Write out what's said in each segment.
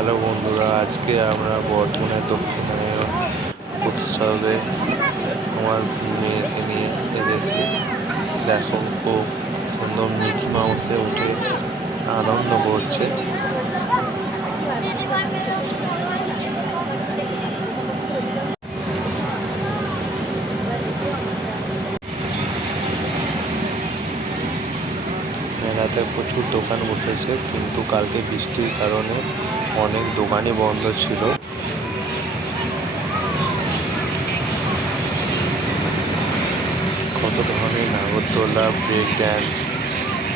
Hello বন্ধুরা, আজকে আমরা বর্ধমানের দক্ষিণায়ন উৎসবে আমার মেয়েকে নিয়ে এসেছি। দেখো, ও সুন্দর মিকি মাউসে উঠে আনন্দ করছে। মেলাতে প্রচুর দোকান বসেছে, কিন্তু কালকে বৃষ্টির কারণে অনেক দোকানই বন্ধ ছিল। কত ধরনের নাগরদোলা, ব্রেক ড্যান্স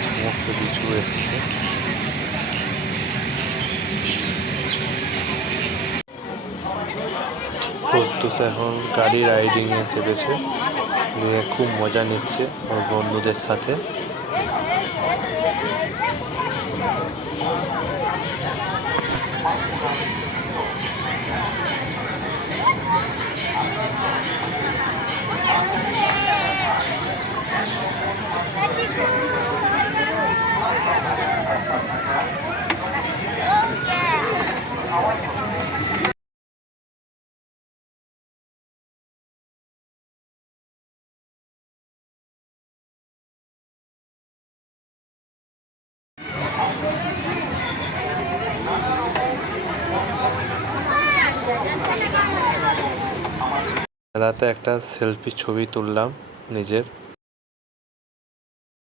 সমস্ত কিছু এসেছে। প্রত্যুষ এখন গাড়ি রাইডিংয়ে চেপেছে, নিয়ে খুব মজা নিচ্ছে ওর বন্ধুদের সাথে। মেলাতে একটা সেলফি ছবি তুললাম নিজের।